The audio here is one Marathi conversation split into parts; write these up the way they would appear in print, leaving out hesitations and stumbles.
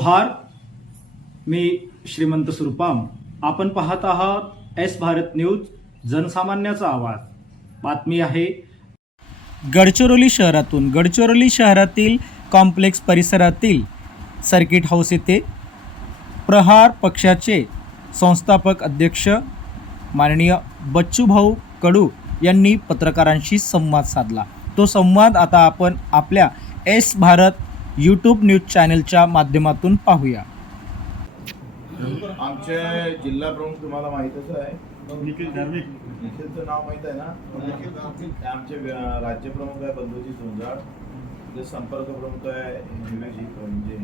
जोहार, मी श्रीमंत सुरपाम. आपण पाहत आहात एस भारत न्यूज, जनसामान्याचा आवाज. बातमी आहे गडचिरोली शहरातून. गडचिरोली शहरातील कॉम्प्लेक्स परिसरातील सर्किट हाऊस येथे प्रहार पक्षाचे संस्थापक अध्यक्ष माननीय बच्चूभाऊ कडू यांनी पत्रकारांशी संवाद साधला. तो संवाद आता आपण आपल्या एस भारत यूट्यूब न्यूज चॅनलच्या माध्यमातून पाहूया. आमचे जिल्हा प्रमुख तुम्हाला माहीतच आहे, निखिलचं नाव माहीत आहे ना. आमचे राज्य प्रमुख आहे बंधूजी जोंजाळ, जे संपर्क प्रमुख आहे हिंदवेजी म्हणजे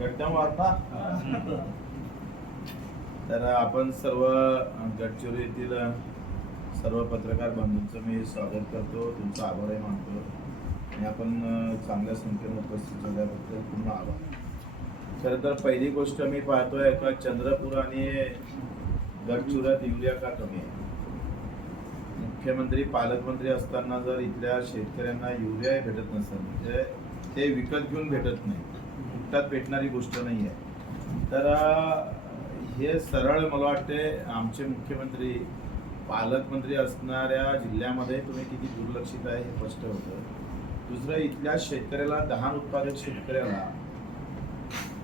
गड्डम वार्ता. तर आपण सर्व गडचिरोली येथील सर्व पत्रकार बंधूंचं मी स्वागत करतो, तुमचा आभारही मानतो आणि आपण चांगल्या संख्येने उपस्थित झाल्याबद्दल पूर्ण आभार. खरं तर पहिली गोष्ट मी पाहतोय का चंद्रपूर आणि गडचिरोलीत युरिया का कमी आहे. मुख्यमंत्री पालकमंत्री असताना जर इथल्या शेतकऱ्यांना युरिया भेटत नसेल, म्हणजे ते विकत घेऊन भेटत नाही, फुकटात भेटणारी गोष्ट नाही आहे, तर हे सरळ मला वाटते आमचे मुख्यमंत्री पालकमंत्री असणाऱ्या जिल्ह्यामध्ये तुम्ही किती दुर्लक्षित आहे हे स्पष्ट होतं. दुसरं, इथल्या शेतकऱ्याला धान उत्पादक शेतकऱ्याला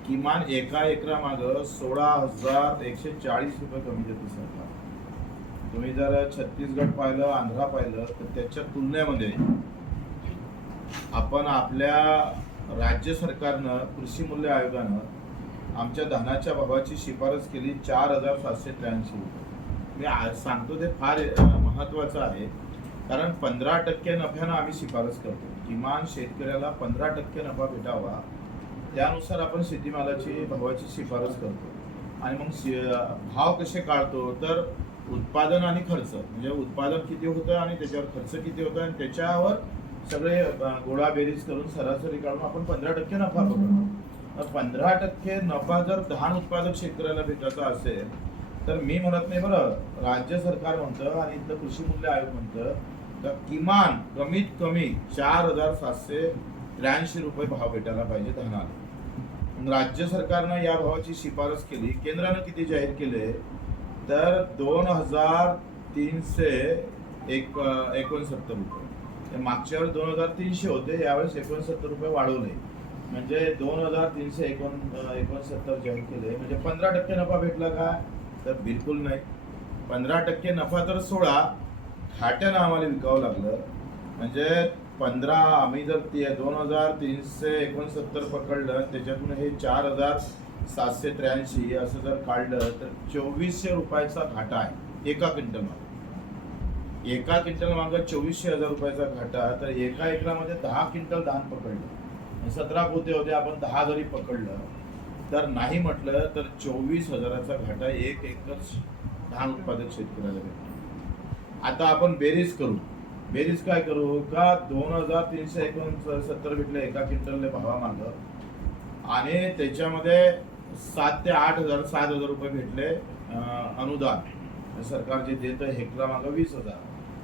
किमान एका एकरामागं 16,140 रुपये कमी देतो सरकार. तुम्ही जर छत्तीसगड पाहिलं, आंध्रा पाहिलं, तर त्याच्या तुलनेमध्ये आपण आपल्या राज्य सरकारनं, कृषी मूल्य आयोगानं आमच्या धानाच्या भावाची शिफारस केली 4,783 रुपये. मी सांगतो ते फार महत्त्वाचं आहे, कारण 15% नफ्यानं आम्ही शिफारस करतो. किमान शेतकऱ्याला 15% नफा भेटावा, त्यानुसार आपण शेतीमालाची भावाची शिफारस करतो. आणि मग भाव कसे काढतो, तर उत्पादन आणि खर्च, म्हणजे उत्पादन किती होतं आणि त्याच्यावर खर्च किती होतं, आणि त्याच्यावर सगळे गोळा बेरीज करून सरासरी काढून आपण 15% नफा पकडतो. 15% नफा जर धान उत्पादक शेतकऱ्याला भेटायचा असेल, तर मी म्हणत नाही बरं, राज्य सरकार म्हणतं आणि इथलं कृषी मूल्य आयोग म्हणतं, तर किमान कमीत कमी 4,783 रुपये भाव भेटायला पाहिजे धानाला. राज्य सरकारनं या भावाची शिफारस केली, केंद्रानं किती जाहीर केले, तर 2,369 रुपये. मागच्या वेळेस 2,300 होते, यावेळेस 69 रुपये वाढवले, म्हणजे 2,369 जाहीर केले. म्हणजे 15% नफा भेटला का, तर बिलकुल नाही. 15% नफा तर सोडा, घाट्यानं आम्हाला विकावं लागलं. म्हणजे 15, आम्ही जर 2,369 पकडलं, त्याच्यातून हे 4,783 असं जर काढलं, तर 2,400 रुपयाचा घाटा आहे एका क्विंटल मागे. एका क्विंटल मागं 2,400 रुपयाचा घाटा. तर एका एकरामध्ये 10 क्विंटल धान पकडलं, 17 पोते होते, आपण 10 जरी पकडलं, तर नाही म्हटलं तर 24,000चा घाटा एक एकर धान उत्पादक शेतकऱ्याला भेटतो. आता आपण बेरीज करू. बेरीज काय करू का, 2,369 भेटले एका क्विंटलने भावामागं, आणि त्याच्यामध्ये 7,000 ते 8,000 7,000 रुपये भेटले अनुदान सरकार जे देतं हेक्टरा मागं 20,000,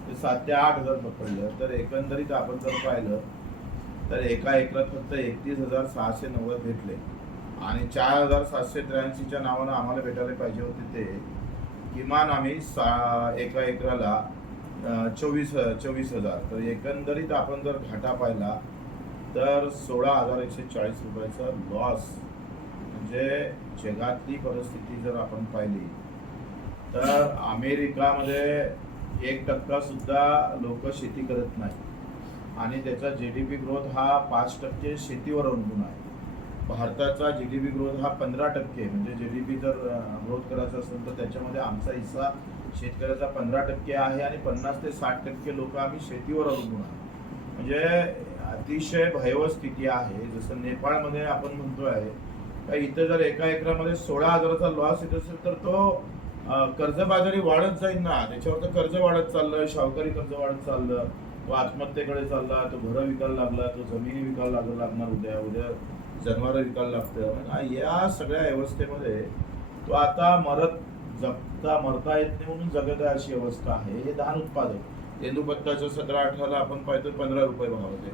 ते 7,000 ते 8,000 पकडलं, तर एकंदरीत आपण जर पाहिलं तर एका एकरात फक्त 31,690 भेटले. आणि 4,783च्या नावानं आम्हाला भेटायला पाहिजे होते ते किमान आम्ही एका एकराला 24,000. तर एकंदरीत आपण जर घाटा पाहिला तर 16,140 रुपयाचा लॉस. म्हणजे जगातली परिस्थिती जर आपण पाहिली तर अमेरिकामध्ये 1% सुद्धा लोक शेती करत नाही, आणि त्याचा GDP ग्रोथ हा 5% शेतीवर अवलंबून आहे. भारताचा GDP ग्रोथ हा 15%. म्हणजे GDP जर ग्रोथ करायचा असेल तर त्याच्यामध्ये आमचा हिस्सा शेतकऱ्याचा 15% आहे, आणि 50 ते 60% लोक आम्ही शेतीवर अवलंबून आहे. म्हणजे अतिशय भयावह स्थिती आहे. जसं नेपाळमध्ये आपण म्हणतोय का, इथं जर एका एकरामध्ये 16,000चा लॉस येत असेल, तर तो कर्जबाजारी वाढत जाईल ना, त्याच्यावर कर्ज वाढत चाललं, शाहूकारी कर्ज वाढत चाललं, तो आत्महत्येकडे चालला, तो घरं विकायला लागला, तो जमिनी विकायला लागणार, उद्या जनावरं विकायला लागतं. या सगळ्या व्यवस्थेमध्ये तो आता मरता येत नाही म्हणून जगत आहे, अशी अवस्था आहे. हे धान उत्पादक तेंदूपत्ताचं 17-18ला आपण पाहतो 15 रुपये भाव होते,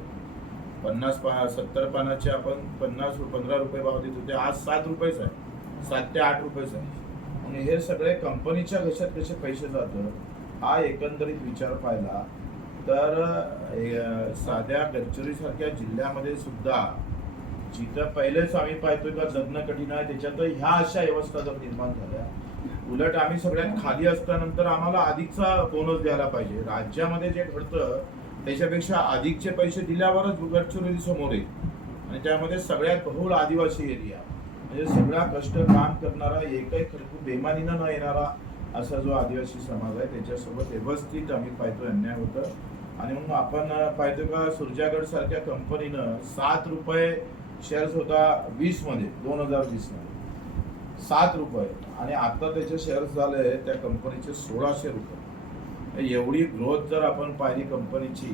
70 पानाचे आपण 15 रुपये भाव देत होते, आज 7 रुपयेच आहे, 7 ते 8 रुपयेच आहे. आणि हे सगळे कंपनीच्या घशात कसे पैसे जातं हा एकंदरीत विचार पाहिला तर साध्या गडचिरोलीसारख्या जिल्ह्यामध्ये सुद्धा जिथं पहिलेच आम्ही पाहतोय का जगणं कठीण आहे, त्याच्यात ह्या अशा व्यवस्था जर निर्माण झाल्या, उलट आम्ही सगळ्यात खाली असल्यानंतर आम्हाला अधिकचा बोनस द्यायला पाहिजे. राज्यामध्ये जे घडतं त्याच्यापेक्षा अधिकचे पैसे दिल्यावरच गडचिरोली समोर येईल. आणि त्यामध्ये सगळ्यात बहुल आदिवासी एरिया, म्हणजे सगळा कष्ट काम करणारा, एकही खरकूर बेमानीनं न येणारा असा जो आदिवासी समाज आहे त्याच्यासोबत व्यवस्थित आम्ही पाहतोय अन्याय होतं. आणि मग आपण पाहतो का सुरजागड सारख्या कंपनीनं 7 रुपये शेअर्स होता 20मध्ये, 2020 मध्ये 7 रुपये, आणि आता त्याचे शेअर्स झाले त्या कंपनीचे 1600 रुपये. एवढी ग्रोथ जर आपण पाहिली कंपनीची,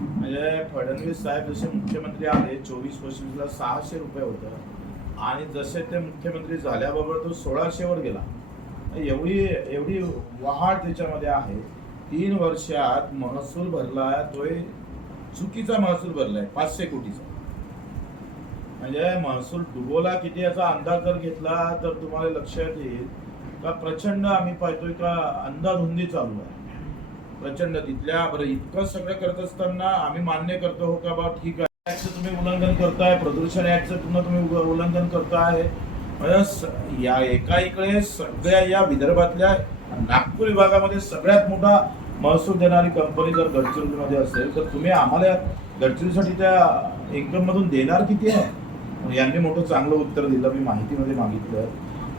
म्हणजे फडणवीस साहेब जसे मुख्यमंत्री आले 24-25ला 600 रुपये होतं, आणि जसे ते मुख्यमंत्री झाल्याबरोबर तो 1600 वर गेला. एवढी वाढ त्याच्यामध्ये आहे. 3 वर्षात महसूल भरला तोय चुकीचा महसूल भरलाय 500 कोटीचा. म्हणजे महसूल डुबोला किती याचा अंदाज जर घेतला तर तुम्हाला लक्षात येईल का प्रचंड आम्ही पाहतोय का अंदाधुंदी चालू आहे प्रचंड. तिथल्या बरं इतकं सगळं करत असताना आम्ही मान्य करतो हो का बा ठीक आहे, ऍक्टचं तुम्ही उल्लंघन करताय, प्रदूषण ऍक्टचं पुन्हा तुम्ही उल्लंघन करताय. म्हणजे या एकाकडे सगळ्या या विदर्भातल्या नागपूर विभागामध्ये सगळ्यात मोठा महसूल देणारी कंपनी जर गडचिरोलीमध्ये असेल तर तुम्ही आम्हाला गडचिरोलीसाठी त्या इन्कम मधून देणार किती आहे. यांनी मोठं चांगलं उत्तर दिलं. मी माहितीमध्ये मागितलं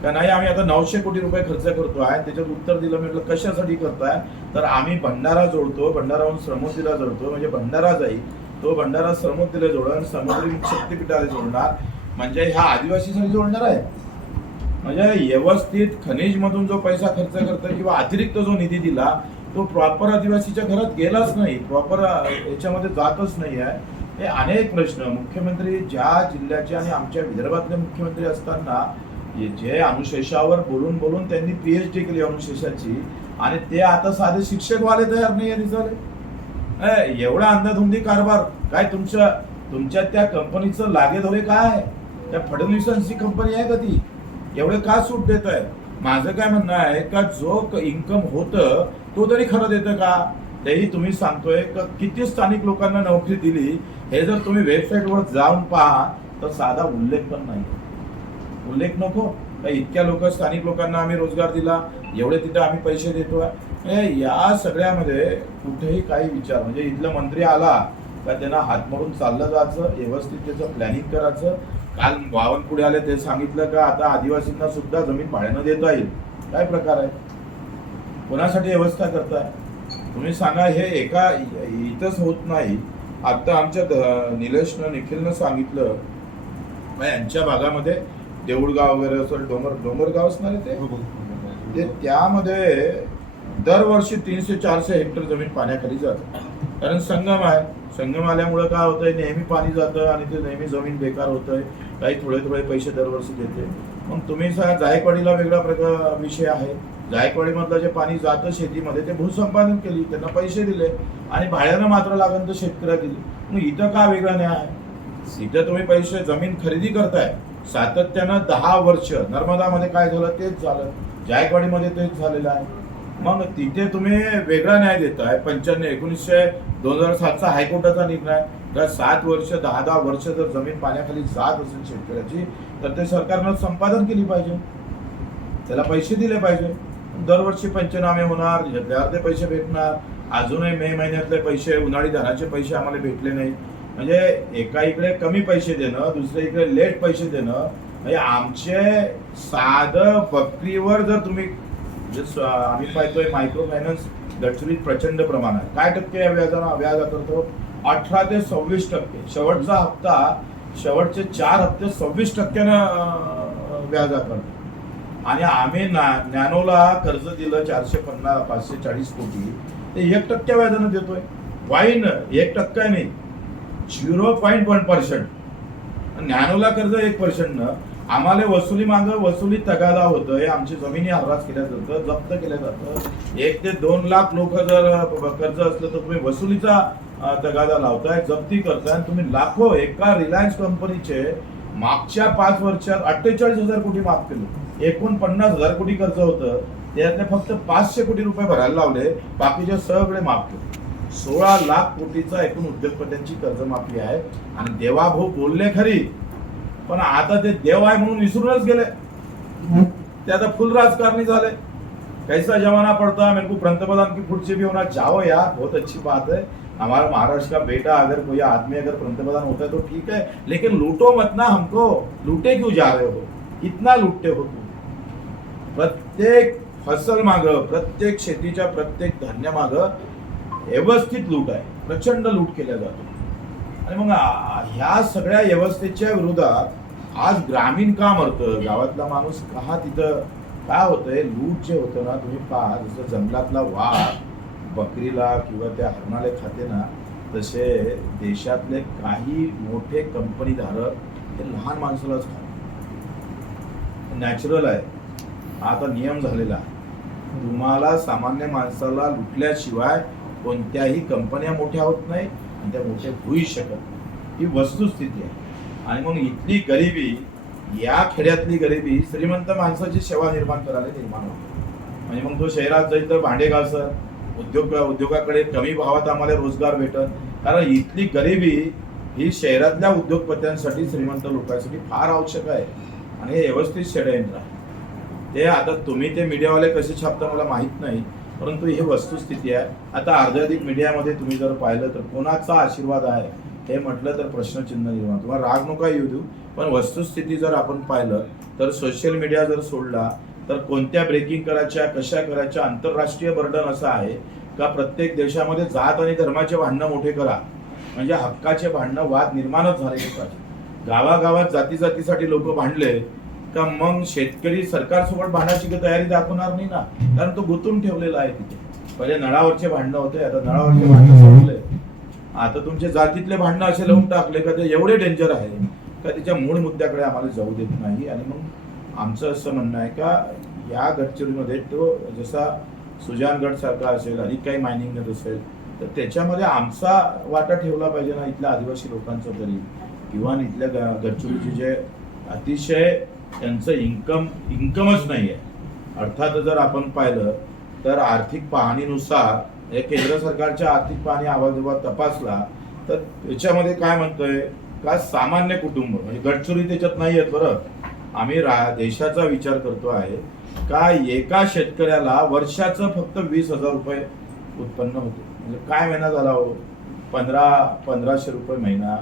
का नाही आम्ही आता 900 कोटी रुपये खर्च करतो आहे. त्याच्यात उत्तर दिलं, म्हटलं कशासाठी करताय, तर आम्ही भंडारा जोडतो, भंडाराहून श्रमोदीला जोडतो, म्हणजे भंडारा जाईल, तो भंडारा श्रमोदीला जोडून समुद्री शक्तीपीठाला जोडणार, म्हणजे ह्या आदिवासीसाठी जोडणार आहे. म्हणजे व्यवस्थित खनिज मधून जो पैसा खर्च करतो किंवा अतिरिक्त जो निधी दिला तो प्रॉपर आदिवासीच्या घरात गेलाच नाही, प्रॉपर याच्यामध्ये जातच नाही आहे. हे अनेक प्रश्न मुख्यमंत्री ज्या जिल्ह्याचे आणि आमच्या विदर्भातले मुख्यमंत्री असताना जे अनुशेषावर बोलून बोलून त्यांनी PhD केली अनुशेषाची, आणि ते आता साधे शिक्षक वाले तयार नाही झाले. एवढा अंधाधुंदी कारभार काय तुमच्या त्या कंपनीचं लागेधोरे काय, त्या फडणवीसांची कंपनी आहे का ती, एवढे का सूट देत आहे. माझं काय म्हणणं आहे का जो इन्कम होतं तो तरी खरं देतं का, तेही तुम्ही सांगतोय का किती स्थानिक लोकांना नोकरी दिली हे जर तुम्ही वेबसाईटवर जाऊन पहा तर साधा उल्लेख पण नाही. उल्लेख नको का इतक्या स्थानिक लोकांना आम्ही रोजगार दिला, एवढे तिथे आम्ही पैसे देतोय. या सगळ्यामध्ये कुठेही काही विचार, म्हणजे इथला मंत्री आला का त्यांना हात मारून चाललं जायचं, व्यवस्थित त्याचं प्लॅनिंग करायचं. काल बावनकुळे आले ते सांगितलं का आता आदिवासींना सुद्धा जमीन भाड्यानं देता येईल. काय प्रकार आहे, कोणासाठी व्यवस्था करताय तुम्ही सांगा. हे एका इथंच होत नाही. आता आमच्या निखिलनं सांगितलं यांच्या भागामध्ये देऊळगाव वगैरे असं डोंगरगाव असणार ते त्यामध्ये दरवर्षी 300-400 हेक्टर जमीन पाण्याखाली जाते. कारण संगम आहे, संगम आल्यामुळे काय होतंय नेहमी पाणी जातं आणि ते नेहमी जमीन बेकार होतंय. काही थोडे पैसे दरवर्षी देते. मग तुम्ही जायकवाडीला वेगळा विषय आहे. जायकवाडीमधलं जे पाणी जातं शेतीमध्ये ते भूसंपादन केली, त्यांना पैसे दिले आणि भाड्यानं मात्र लागण तर शेतकऱ्या दिली. मग इथं का वेगळा न्याय आहे. इथं तुम्ही पैसे जमीन खरेदी करताय सातत्यानं 10 वर्ष. नर्मदामध्ये काय झालं तेच झालं, जायकवाडीमध्ये तेच झालेलं आहे. मग तिथे तुम्ही वेगळा न्याय देताय. 2007चा हायकोर्टाचा निर्णय जर 7 वर्ष 10 वर्ष जर जमीन पाण्याखाली जात असेल शेतकऱ्याची तर ते सरकारनं संपादन केली पाहिजे, त्याला पैसे दिले पाहिजे. दरवर्षी पंचनामे होणार, अर्धे पैसे भेटणार. अजूनही मे महिन्यातले पैसे, उन्हाळी धानाचे पैसे आम्हाला भेटले नाही. म्हणजे एका इकडे कमी पैसे देणं, दुसऱ्या इकडे लेट पैसे देणं. म्हणजे आमचे साधं बकरीवर जर तुम्ही आम्ही पाहतोय मायक्रो फायनान्स गडचिरोलीत प्रचंड प्रमाण आहे. काय टक्के व्याज करतो 18 ते 26%. शेवटचा हप्ता, शेवटचे 4 हप्ते 26% व्याज करतो. आणि आम्ही नॅनोला कर्ज दिलं 450-540 कोटी, ते 1% व्याजानं देतोय. वाईन 1% नाही, 0.1%. नॅनोला कर्ज 1%. आम्हाला वसुली तगादा होतं. हे आमची जमिनी हरास केल्या जातं, जप्त केल्या जातं. 1 ते 2 लाख लोक जर कर्ज असलं तर तुम्ही वसुलीचा तगादा लावताय, जप्ती करताय. तुम्ही लाखो, एका रिलायन्स कंपनीचे मागच्या 5 वर्षात 48,000 कोटी माफ केले. एकूण 50,000 कोटी कर्ज होतं, त्यातले फक्त 500 कोटी रुपये भरायला लावले, बाकीचे सगळे माफ केले. 16 लाख कोटीचा एकूण उद्योगपत्यांची कर्जमाफी आहे. आणि देवाभाऊ बोलले खरी, पण आता ते देव आहे म्हणून विसरूनच गेले. ते आता फुल राजकारणी झाले. कैसा जमाना पड़ता है, मेरे को पंतप्रधान की कुर्सी भी होना चाहो यार, बहुत अच्छी बात है. हमारा महाराष्ट्र का बेटा अगर कोई आदमी अगर पंतप्रधान होता है तो ठीक है, लेकिन लूटो मत ना हमको. लूटे क्यों जा रहे हो, इतना लूटते हो तुम. प्रत्येक फसल माग, प्रत्येक शेतीच्या प्रत्येक धान्य माग व्यवस्थित लूट आहे, प्रचंड लूट केल्या जातो. आणि मग ह्या सगळ्या व्यवस्थेच्या विरोधात आज ग्रामीण का मरतं, गावातला माणूस का तिथं काय होतंय. लूट जे होतं ना, तुम्ही पहा, जसं जंगलातला वाघ बकरीला किंवा त्या हरणाला खाते ना, तसे देशातले काही मोठे कंपनीधारक ते लहान माणसालाच खातात. नॅचरल आहे, आता नियम झालेला आहे. तुम्हाला सामान्य माणसाला लुटल्याशिवाय कोणत्याही कंपन्या मोठ्या होत नाही आणि त्या मोठ्या होऊ शकत नाही. ही वस्तुस्थिती आहे. आणि मग इथली गरिबी, या खेड्यातली गरिबी श्रीमंत माणसाची सेवा निर्माण करायला निर्माण होते. म्हणजे मग तो शहरात जाईल तर भांडे घासत, उद्योगाकडे कमी भावात आम्हाला रोजगार भेटत. कारण इथली गरिबी ही शहरातल्या उद्योगपत्यांसाठी, श्रीमंत लोकांसाठी फार आवश्यक आहे. आणि हे व्यवस्थित षडयंत्र आहे. ते आता तुम्ही ते मीडियावाले कसे छापता मला माहीत नाही, परंतु ही वस्तुस्थिती आहे. आता अर्ध्याधिक मीडियामध्ये तुम्ही जर पाहिलं तर कोणाचा आशीर्वाद आहे हे म्हटलं तर प्रश्नचिन्ह निर्माण. तुम्हाला राग नका येऊ देऊ, पण वस्तुस्थिती जर आपण पाहिलं तर सोशल मीडिया जर सोडला तर कोणत्या ब्रेकिंग करायच्या, कशा करायच्या, आंतरराष्ट्रीय बर्डन असं आहे का प्रत्येक देशामध्ये जात आणि धर्माचे भांडणं मोठे करा, म्हणजे हक्काचे भांडणं, वाद निर्माणच झालेले पाहिजे. गावागावात जातीसाठी लोक भांडले का मग शेतकरी सरकारसोबत भांडण्याची तयारी दाखवणार नाही ना, कारण तो गुंतून ठेवलेला आहे तिथे. पहिले नळावरचे भांडणं होते, आता नळावरचे भांडणं सोडले. आता तुमचे जातीतले भांडणं असे लावून टाकले का ते एवढे डेंजर आहे का त्याच्या मूळ मुद्द्याकडे आम्हाला जाऊ देत नाही. आणि मग आमचं असं म्हणणं आहे का या गडचिरोलीमध्ये तो जसा सुजानगड सारखा असेल, अधिक काही मायनिंग असेल, तर त्याच्यामध्ये आमचा वाटा ठेवला पाहिजे ना, इथल्या आदिवासी लोकांचा तरी, किंवा इथल्या गडचिरोलीचे जे अतिशय त्यांचं इन्कमच नाही आहे. अर्थात जर आपण पाहिलं तर आर्थिक पाहणीनुसार केंद्र सरकारच्या आर्थिक पाहणी अहवाल तपासला तर त्याच्यामध्ये काय म्हणतोय का सामान्य कुटुंब, म्हणजे गडचिरोली त्याच्यात नाही आहेत बरं, आम्ही देशाचा विचार करतो आहे का एका शेतकऱ्याला वर्षाचं फक्त 20,000 रुपये उत्पन्न होते. म्हणजे काय महिना झाला हो, 1500 रुपये महिना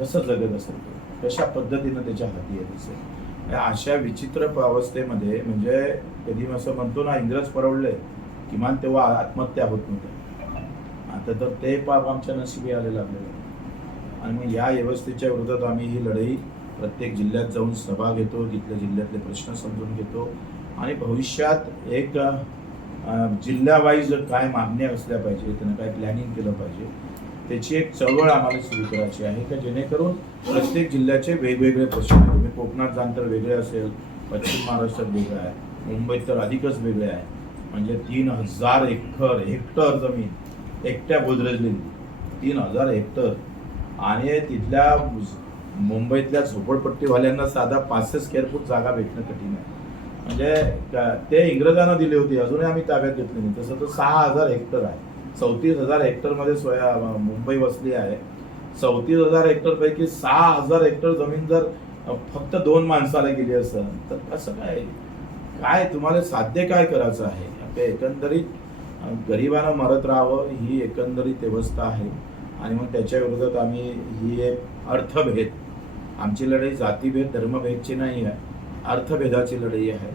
कसं जगत असेल, कशा पद्धतीनं त्याच्या हाती येत असेल. अशा विचित्र अवस्थेमध्ये म्हणजे कधी असं म्हणतो ना, इंग्रज परवडले, किमान तेव्हा आत्महत्या होत नव्हत्या. आता तर ते पाप आमच्या नशिबी आले लागलेलं. आणि मग या व्यवस्थेच्या विरोधात आम्ही ही लढाई प्रत्येक जिल्ह्यात जाऊन सभा घेतो, तिथल्या जिल्ह्यातले प्रश्न समजून घेतो आणि भविष्यात एक जिल्ह्यावाईज काय मागण्या असल्या पाहिजे, त्यांना काय प्लॅनिंग केलं पाहिजे, त्याची एक चळवळ आम्हाला सुरू करायची आहे का जेणेकरून प्रत्येक जिल्ह्याचे वेगवेगळे प्रश्न, तुम्ही कोकणात जाण तर वेगळे असेल, पश्चिम महाराष्ट्रात वेगळं आहे, मुंबईत तर अधिकच वेगळे आहे. म्हणजे 3,000 हेक्टर जमीन एकट्या गोदरेजली, 3,000 हेक्टर. आणि तिथल्या मुंबईतल्या झोपडपट्टीवाल्यांना साधा 500 स्क्वेअर फूट जागा भेटणं कठीण आहे. म्हणजे ते इंग्रजांना दिली होती, अजूनही आम्ही ताब्यात घेतली नाही. तसं तर 6,000 हेक्टर आहे. 34,000 हेक्टरमध्ये मुंबई वसली आहे. 34,000 हेक्टर पैकी 6,000 हेक्टर जमीन जर फक्त 2 माणसाला गेली असेल तर कसं काय तुम्हाला साध्य काय करायचं आहे. आपल्या एकंदरीत गरिबांना मरत राहावं ही एकंदरीत व्यवस्था आहे. आणि मग त्याच्या विरोधात आम्ही ही एक अर्थभेद, आमची लढाई जातीभेद धर्मभेदची नाही आहे, अर्थभेदाची लढाई आहे.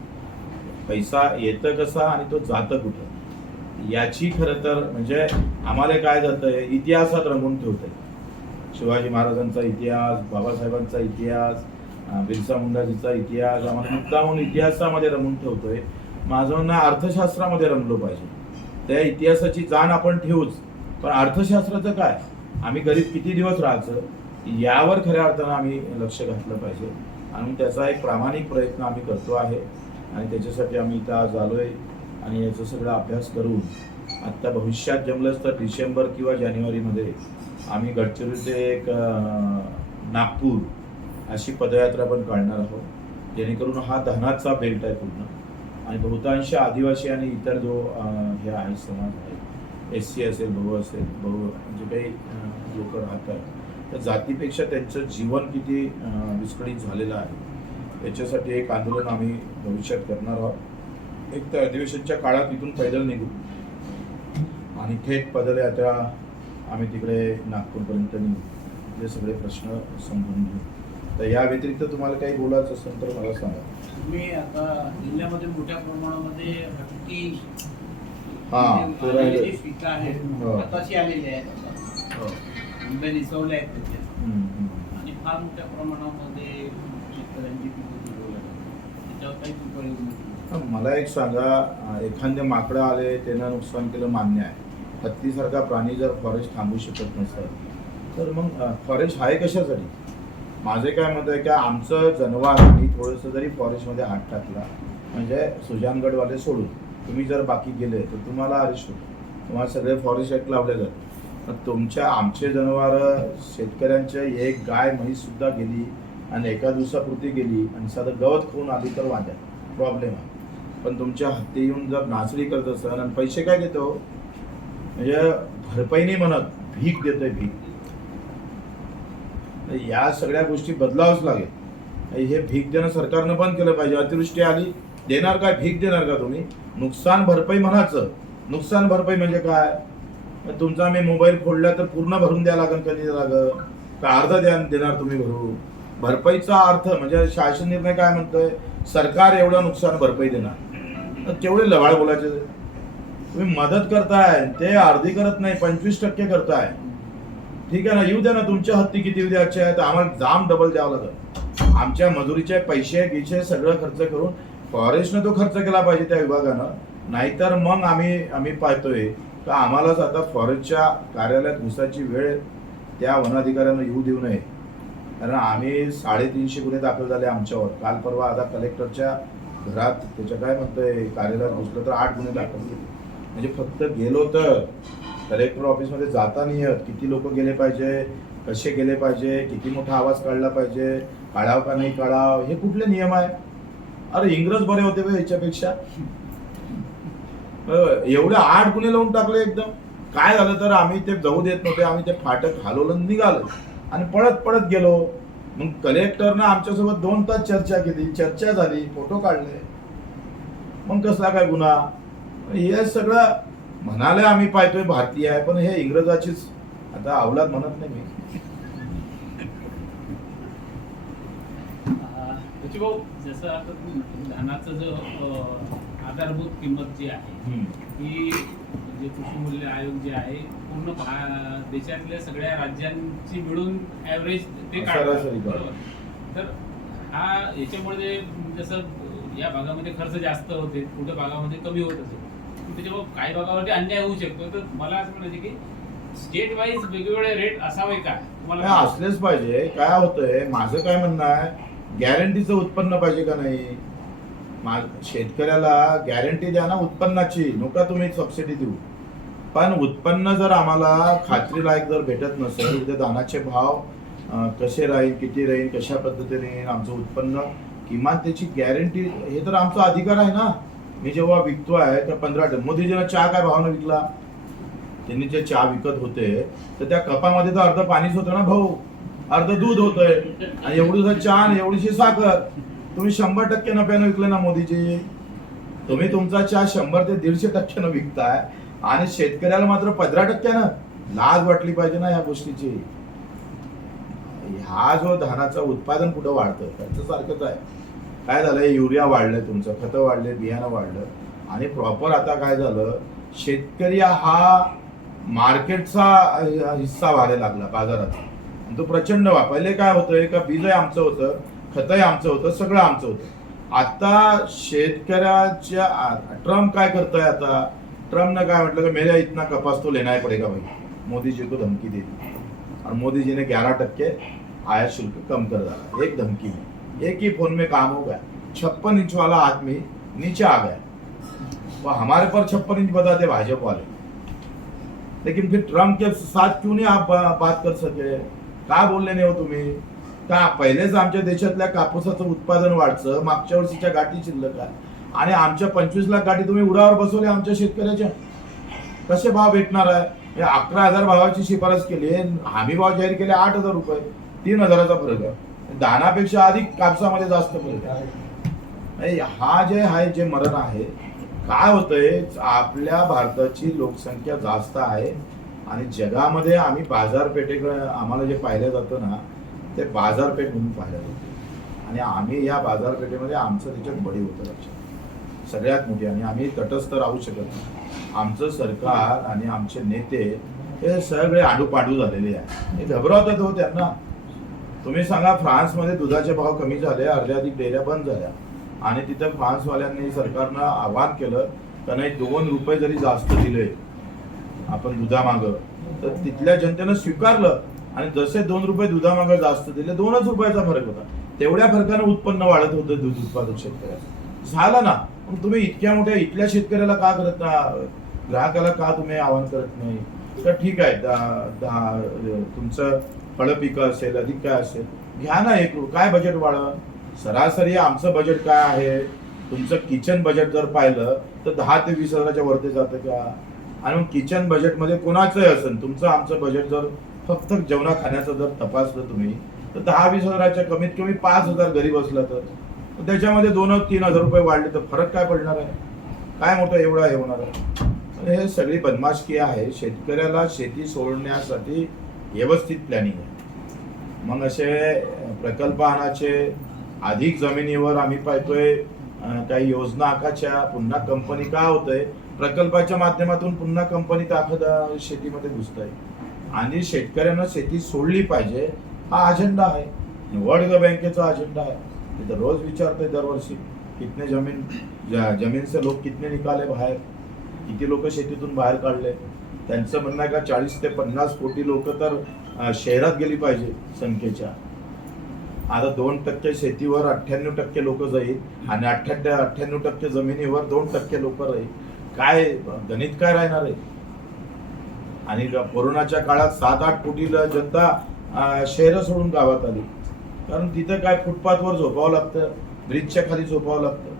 पैसा येतं कसा आणि तो जातं कुठं याची खरं तर म्हणजे आम्हाला काय जातंय, इतिहासात रंगून ठेवतंय. शिवाजी महाराजांचा इतिहास, बाबासाहेबांचा इतिहास, बिरसा मुंडाजीचा इतिहास आम्हाला मुद्दा म्हणून इतिहासामध्ये रमून ठेवतोय. माझं ना अर्थशास्त्रामध्ये रमलो पाहिजे. त्या इतिहासाची जाण आपण ठेवूच, पण अर्थशास्त्राचं काय, आम्ही गरीब किती दिवस राहायचं यावर खऱ्या अर्थानं आम्ही लक्ष घातलं पाहिजे. आणि त्याचा एक प्रामाणिक प्रयत्न आम्ही करतो आहे आणि त्याच्यासाठी आम्ही इथं आज आलोय आणि याचा सगळा अभ्यास करून आत्ता भविष्यात जमलंच तर डिसेंबर किंवा जानेवारीमध्ये आम्ही गडचिरोली ते एक नागपूर अशी पदयात्रा पण काढणार आहोत, जेणेकरून हा धनाचा बेल्ट आहे पूर्ण आणि बहुतांश आदिवासी आणि इतर जो हे आहे समाज आहे, SC असेल, बहु जे काही लोक राहतात, तर जातीपेक्षा त्यांचं जीवन किती विस्कळीत झालेलं आहे याच्यासाठी एक आंदोलन आम्ही भविष्यात करणार आहोत. एक तर अधिवेशनच्या काळात इथून पैदल निघू आणि थेट पदयात्रा आम्ही तिकडे नागपूरपर्यंत निघू, हे सगळे प्रश्न समजून घेऊ. तर या व्यतिरिक्त तुम्हाला काही बोलायचं असेल तर मला सांगा. तुम्ही आता जिल्ह्यामध्ये मोठ्या प्रमाणामध्ये हत्ती तो राहिलं. जी पिकं आहेत हो. हाताशी आलेली आहेत आता. आंबे निसवले आहेत त्याच्यात आणि फार मोठ्या प्रमाणामध्ये शेतकऱ्यांची पिकं पिकवली आहेत. त्याच्यावर काही उपाययोजना केली? मला एक सांगा, एखादे माकडं आले त्यांना नुकसान केलं मान्य आहे, हत्तीसारखा प्राणी जर फॉरेस्ट थांबू शकत नसतं तर मग फॉरेस्ट आहे कशासाठी? माझे काय मत आहे की आमचं जनावरांनी थोडंसं जरी फॉरेस्टमध्ये हात टाकला म्हणजे सुजानगडवाले सोडून तुम्ही जर बाकी गेले तर तुम्हाला अरेस्ट होतं, तुम्हाला सगळे फॉरेस्ट ॲक्ट लावले जातात. तुमच्या आमचे जनावरं शेतकऱ्यांच्या एक गाय म्हैससुद्धा गेली आणि एका दिवसापुरती गेली आणि साधं गवत खाऊन आली तर वाद्या प्रॉब्लेम आहे. पण तुमच्या हत्ती येऊन जर नाचडी करत असेल आणि पैसे काय देतो म्हणजे भरपाई नाही म्हणत, भीक देतोय भीक. या सगळ्या गोष्टी बदलावंच लागेल. हे भीक देणं सरकारनं बंद केलं पाहिजे. अतिवृष्टी आली देणार काय, भीक देणार का तुम्ही? नुकसान भरपाई म्हणायचं. नुकसान भरपाई म्हणजे काय? तुमचा मी मोबाईल फोडला तर पूर्ण भरून द्या लागेल, कधी लागेल का अर्धा देणार तुम्ही भरू? भरपाईचा अर्थ म्हणजे शासन निर्णय काय म्हणतोय, सरकार एवढं नुकसान भरपाई देणार. तर केवढे लवाळ बोलायचे. तुम्ही मदत करताय ते अर्धी करत नाही, 25% करताय. ठीक आहे ना, येऊ द्या ना, तुमच्या हत्ती किती येऊ द्यायच्या आहेत, आम्हाला जाम डबल द्यावं लागेल. आमच्या मजुरीचे पैसे गिचे सगळं खर्च करून फॉरेस्टनं तो खर्च केला पाहिजे त्या विभागानं. नाहीतर मग आम्ही पाहतोय तर आम्हालाच आता फॉरेस्टच्या कार्यालयात घुसायची वेळ त्या वनाधिकाऱ्यांना येऊ देऊ नये. कारण आम्ही 350 गुन्हे दाखल झाले आमच्यावर. काल परवा आता कलेक्टरच्या घरात त्याच्या काय म्हणतोय कार्यालयात घुसलं तर 8 गुन्हे दाखल केले. म्हणजे फक्त गेलो तर कलेक्टर ऑफिसमध्ये जाता नाही येत. किती लोक गेले पाहिजे, कसे गेले पाहिजे, किती मोठा आवाज काढला पाहिजे, काढाव का नाही काढाव, हे कुठले नियम आहे? अरे इंग्रज बरे होते बे याच्यापेक्षा. एवढे 8 गुन्हे लावून टाकले एकदम. काय झालं तर आम्ही ते जाऊ देत नव्हते, आम्ही ते फाटक हलवलं निघालो आणि पळत गेलो. मग कलेक्टरनं आमच्यासोबत 2 तास चर्चा केली, चर्चा झाली, फोटो काढले. मग कसला काय गुन्हा? हे सगळं म्हणाले आम्ही पाहतोय भारतीय आहे, पण हे इंग्रजाचीच आता अवलाद म्हणत नाही मी. भाऊ, जसं आता धानाचं जो आधारभूत किंमत जी आहे ही जे कृषी मूल्य आयोग जे आहे पूर्ण देशातल्या सगळ्या राज्यांची मिळून ॲव्हरेज ते काढतात, बरोबर? तर हा याच्यामुळे जसं या भागामध्ये खर्च जास्त होते, कुठे भागामध्ये कमी होत असेल, त्याच्यामुळे काही भागावरती अन्याय होऊ शकतो. तर मला असं म्हणायचं की स्टेट वाईज वेगवेगळे रेट असावे का? तुम्हाला असलेच पाहिजे. काय होतंय, माझं काय म्हणणं आहे, गॅरंटीचं उत्पन्न पाहिजे का नाही? शेतकऱ्याला गॅरंटी द्या ना उत्पन्नाची, नका तुम्ही सबसिडी देऊ. पण उत्पन्न जर आम्हाला खात्रीलायक जर भेटत नसेल, उद्या धानाचे भाव कसे राहील, किती राहील, कशा पद्धतीने राहील आमचं उत्पन्न, किमान त्याची गॅरंटी, हे तर आमचा अधिकार आहे ना. मी जेव्हा विकतो आहे तर 15 मोदीजीला चहा काय भावानं विकला? त्यांनी जे चहा विकत होते तर त्या कपामध्ये तर अर्ध पाणीच होतं ना भाऊ, अर्ध दूध होतंय आणि एवढीसा चहा आणि एवढीशी साखर. तुम्ही 100% नफ्यानं विकले ना मोदीजी. तुम्ही तुमचा चहा 100 ते 150% विकताय आणि शेतकऱ्याला मात्र 15%. लाज वाटली पाहिजे ना ह्या गोष्टीची. हा जो धानाचं उत्पादन कुठं वाढतं त्याचं सारखंच आहे. काय झालंय, युरिया वाढलंय, तुमचं खतं वाढले, बियाणं वाढलं आणि प्रॉपर आता काय झालं, शेतकरी हा मार्केटचा हिस्सा व्हायला लागला बाजारात. तो प्रचंड पहिले काय होतं का बीजही आमचं होतं, खतही आमचं होतं, सगळं आमचं होतं. आता शेतकऱ्याच्या ट्रम्प काय करतोय, आता ट्रम्पनं काय म्हटलं की मेरा इतना कपास तो लेना ही पडेगा भाई. मोदी जी को धमकी दे दी और मोदी जी ने 11% आयात शुल्क कम कर डाला. एक धमकी में, एक ही फोन में काम हो गया. 56 इंच वाला आदमी नीचे आ गया. वो हमारे पर 56 इंच बताते भाजपा वाले, लेकिन फिर ट्रम्प के साथ क्यों नहीं आप बात कर सके? का बोलले नाही हो तुम्ही? का पहिलेच आमच्या देशातल्या कापूसाचं उत्पादन वाढचं, मागच्या वर्षीच्या गाठी शिल्लक आहे आणि आमच्या 25 लाख गाठी तुम्ही उडावर बसवले आमच्या शेतकऱ्याच्या. कसे भाव भेटणार आहे? 11,000 भावाची शिफारस केली, हमी भाव जाहीर केले 8,000 रुपये, 3,000चा फरक आहे. धानापेक्षा अधिक कापसामध्ये जास्त फरक आहे. नाही, हा जे आहे जे मरण आहे, काय होतंय, आपल्या भारताची लोकसंख्या जास्त आहे आणि जगामध्ये आम्ही बाजारपेठेकडे आम्हाला जे पाहिलं जातं ना, ते बाजारपेठ म्हणून पाहिलं जातं आणि आम्ही या बाजारपेठेमध्ये आमचं त्याच्यात बळी होतं लक्षात सगळ्यात मोठी. आणि आम्ही तटस्थ राहू शकत नाही. आमचं सरकार आणि आमचे नेते हे सगळे आडूपाडू झालेले आहे. हे घबरावतात हो त्यांना. तुम्ही सांगा, फ्रान्समध्ये दुधाचे भाव कमी झाले, अर्ध्याधिक डेअऱ्या बंद झाल्या आणि तिथं फ्रान्सवाल्यांनी सरकारनं आवाहन केलं का नाही 2 रुपये जरी जास्त दिले आपण दुधामागं तर तिथल्या जनतेनं स्वीकारलं आणि जसे 2 रुपये दुधामागं जास्त दिले 2च रुपयाचा फरक होता. तेवढ्या फरकानं उत्पन्न वाढत होतं दूध उत्पादक शेतकऱ्याचं. झालं ना. पण तुम्ही इतक्या मोठ्या इथल्या शेतकऱ्याला का करत नाही, ग्राहकाला का तुम्ही आवाहन करत नाही? तर ठीक आहे, तुमचं फळ पिकं असेल, अधिक काय असेल, घ्या ना. काय बजेट वाढवा. सरासरी आमचं बजेट काय आहे, तुमचं किचन बजेट जर पाहिलं तर 10 ते 20 हजाराच्या वरती जातं का? आणि मग किचन बजेटमध्ये कोणाचंही असेल, तुमचं आमचं बजेट जर फक्त जेवणा खाण्याचं जर तपासलं तुम्ही तर 10-20 हजाराच्या कमीत कमी 5,000 गरीब असला तर त्याच्यामध्ये 2-3 हजार रुपये वाढले तर फरक काय पडणार आहे? काय मोठं एवढा हे होणार आहे? हे सगळी बदमाशकी आहे. शेतकऱ्याला शेती सोडण्यासाठी व्यवस्थित प्लॅनिंग आहे. मग असे प्रकल्प आणायचे, अधिक जमिनीवर आम्ही पाहतोय काही योजना आखाच्या, पुन्हा कंपनी का होतंय, प्रकल्पाच्या माध्यमातून पुन्हा कंपनी ताकद शेतीमध्ये घुसत आहे आणि शेतकऱ्यांना शेती सोडली पाहिजे हा अजेंडा आहे. वर्ल्ड बँकेचा अजेंडा आहे. मी तर रोज विचारतोय दरवर्षी कितने जमीन से लोक कितने निकाले बाहेर, किती लोक शेतीतून बाहेर काढले. त्यांचं म्हणणं आहे का 40 ते 50 कोटी लोक तर शहरात गेली पाहिजे संख्येच्या. आता 2% शेतीवर 98% लोक जाईल आणि 98% जमिनीवर 2% लोक राहील. काय गणित काय राहणार आहे? आणि कोरोनाच्या काळात 7-8 कोटी जनता शहरं सोडून गावात आली, कारण तिथं काय फुटपाथवर झोपावं लागतं, ब्रिजच्या खाली झोपावं लागतं.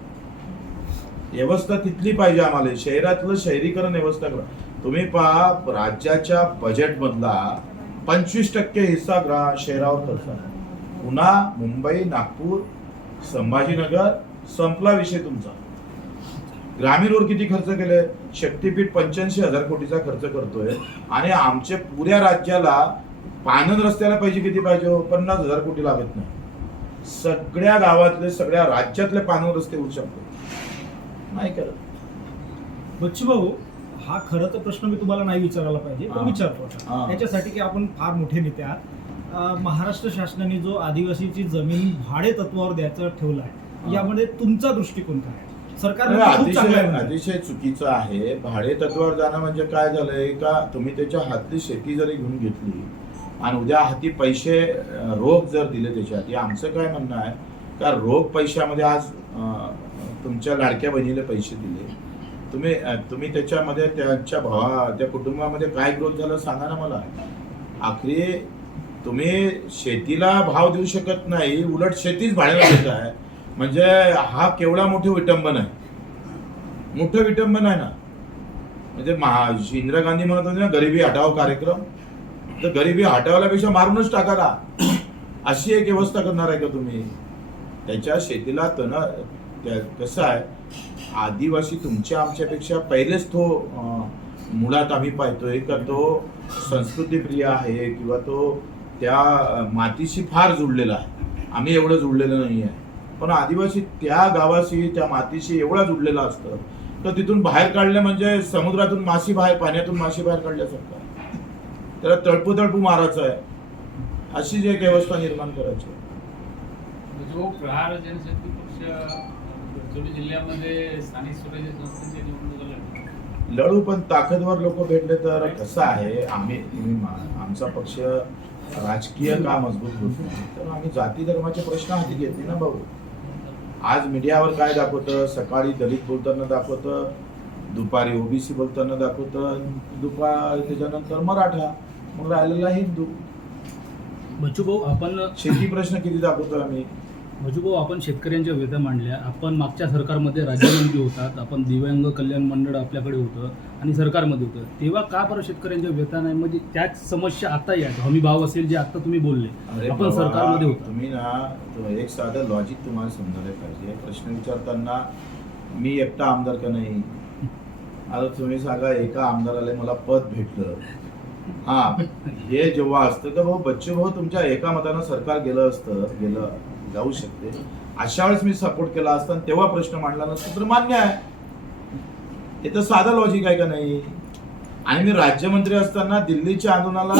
व्यवस्था तिथली पाहिजे आम्हाला. शहरातलं शहरीकरण व्यवस्था करा. तुम्ही पहा, राज्याच्या बजेटमधला 25% हिस्सा शहरावर खर्च आहे. पुन्हा मुंबई, नागपूर, संभाजीनगर संपला विषय तुमचा. ग्रामीणवर किती खर्च केले? शक्तीपीठ 85,000 कोटीचा खर्च करतोय आणि आमच्या पुऱ्या राज्याला पाणंद रस्त्याला पैसे किती पाहिजे? 50,000 कोटी लागत नाही. सगळ्या गावातले, सगळ्या राज्यातले पाणंद रस्ते होऊ शकतो, नाही करत. बच्चू भाऊ, हा खरं तर प्रश्न मी तुम्हाला नाही विचारायला पाहिजे, पण विचारतो आता. याच्यासाठी की आपण फार मोठे नेते आहात. महाराष्ट्र शासनाने जो आदिवासीची जमीन भाडे तत्वावर द्यायचं ठेवलं आहे, यामध्ये तुमचा दृष्टिकोन काय आहे? सरकार अतिशय चुकीचं आहे. भाडे तत्वावर जाणं म्हणजे काय झालंय का, तुम्ही त्याच्या हातली शेती जरी घेऊन घेतली आणि उद्या हाती पैसे रोख जर दिले त्याच्या हाती, आमचं काय म्हणणं आहे का रोख पैशामध्ये आज तुमच्या लाडक्या बहिणीला पैसे दिले, तुम्ही त्याच्यामध्ये त्यांच्या त्या कुटुंबामध्ये काय ग्रोथ झालं सांगा ना मला. आखरी तुम्ही शेतीला भाव देऊ शकत नाही, उलट शेतीच भाड्याला देत आहे, म्हणजे हा केवढा मोठं विटंबन आहे. मोठं विटंबन आहे ना. म्हणजे इंदिरा गांधी म्हणत होते ना, गरिबी हटाव कार्यक्रम, तर गरिबी हटावल्यापेक्षा मारूनच टाकाला, अशी एक व्यवस्था करणार आहे का तुम्ही? त्याच्या शेतीला कसं आहे, आदिवासी तुमच्या आमच्यापेक्षा पहिलेच तो मुळात आम्ही पाहतोय का तो संस्कृतीप्रिय आहे किंवा तो त्या मातीशी फार जुळलेला आहे. आम्ही एवढं जुळलेलं नाही आहे. पण आदिवासी त्या गावाशी, त्या मातीशी एवढा जुळलेला असतं तर तिथून बाहेर काढले म्हणजे समुद्रातून माशी बाहेर, पाण्यातून माशी बाहेर काढल्यासारखं. त्याला तळपू मारायचं आहे. अशी जी एक व्यवस्था निर्माण करायची. जो प्रहार जनशक्ती पक्ष गडचिरोली जिल्ह्यामध्ये स्थानिक स्वराज्य संस्थेच्या निवडणुका लढू, पण ताकदवर लोक भेटले तर कसं आहे, आमचा पक्ष राजकीय का मजबूत होत नाही, तर आम्ही जाती धर्माचे प्रश्न हाती घेतले ना भाऊ. आज मीडियावर काय दाखवतं, सकाळी दलित बोलताना दाखवतं दुपारी ओबीसी बोलताना दाखवतं, त्याच्यानंतर मराठा, मग राहिलेला हिंदू. बच्चूभाऊ आपण शेती प्रश्न किती दाखवतो आम्ही. बच्चूभाऊ आपण शेतकऱ्यांच्या व्यथा मांडल्या. आपण मागच्या सरकारमध्ये राज्यमंत्री होतात, आपण दिव्यांग कल्याण मंडळ आपल्याकडे होतं आणि सरकारमध्ये होतं, तेव्हा का बरं शेतकऱ्यांच्या व्यथा नाही? म्हणजे त्याच समस्या आताही आहेत. हमी भाव असेल जे आता तुम्ही बोलले, अरे आपण बाबा, सरकारमध्ये होता. तुम्ही ना एक साधं लॉजिक तुम्हाला समजायला पाहिजे. प्रश्न विचारताना मी एकटा आमदार का नाही? आता तुम्ही सांगा, एका आमदाराला मला पद भेटलं, हा, हे जेव्हा असतं का भाऊ बच्चू भाऊ तुमच्या एका मतानं सरकार गेलं जाऊ शकते, अशा वेळेस मी सपोर्ट केला असता आणि तेव्हा प्रश्न मांडला नसता तर मान्य आहे. हे तर साधं लॉजिक आहे का नाही? आणि मी राज्यमंत्री असताना दिल्लीच्या आंदोलनाला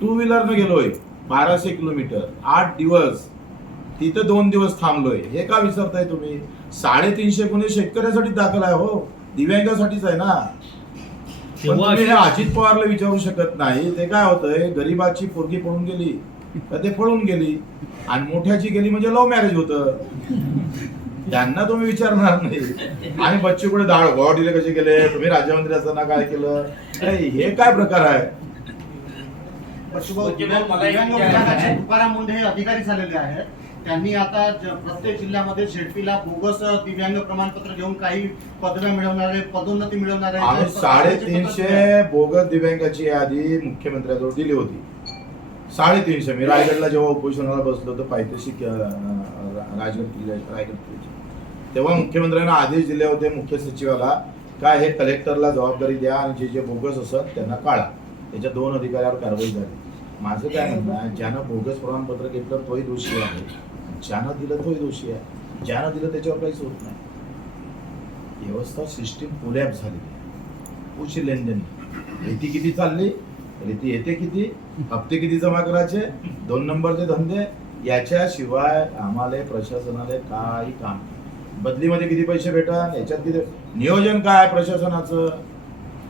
2 व्हीलरनं गेलोय 1200 किलोमीटर, 8 दिवस तिथं 2 दिवस थांबलोय. हे का विसरताय तुम्ही? 350 गुन्हे शेतकऱ्यासाठी दाखल आहे हो, दिव्यांगासाठीच आहे ना. पण तुम्ही हे अजित पवारला विचारू शकत नाही. ते काय होतंय, गरीबाची पोरगी पळून गेली तर ते पळून गेली, आणि मोठ्याची गेली म्हणजे लव्ह मॅरेज होतं. त्यांना तुम्ही विचारणार नाही. आणि बच्चूकडे गोवा दिले कसे गेले, तुम्ही राज्यमंत्री असताना काय केलं, हे काय प्रकार आहे? दिव्यांग विभागाचे तुकाराम मुंडे हे अधिकारी झालेले आहेत. त्यांनी आता प्रत्येक जिल्ह्यामध्ये झेडपीला बोगस दिव्यांग प्रमाणपत्र घेऊन काही पदव्या मिळवणारे, पदोन्नती मिळवणारे, आम्ही 350 बोगस दिव्यांगाची यादी मुख्यमंत्र्यांजवळ दिली होती. 350. मी रायगडला जेव्हा उपोषणाला बसलो होतो पायथ्याशी रायगड किल्ल्याची, तेव्हा मुख्यमंत्र्यांना आदेश दिले होते मुख्य सचिवाला, काय हे कलेक्टरला जबाबदारी द्या आणि जे बोगस असत त्यांना काढा. त्याच्या 2 अधिकाऱ्यावर कारवाई झाली. माझं काय म्हणणं आहे, ज्यानं बोगस प्रमाणपत्र घेतलं तोही दोषी आहे, ज्यानं दिलं तोही दोषी आहे, ज्यानं दिलं त्याच्यावर काहीच होत नाही. व्यवस्था सिस्टीम कोलॅप्स झाली. उच्च लेनदेन, रीती किती चालली, रीती येते किती, हप्ते किती जमा करायचे, 2 नंबरचे धंदे, याच्याशिवाय आम्हाला प्रशासनाला काही काम. बदलीमध्ये किती पैसे भेटतात, याच्यात किती नियोजन काय प्रशासनाचं,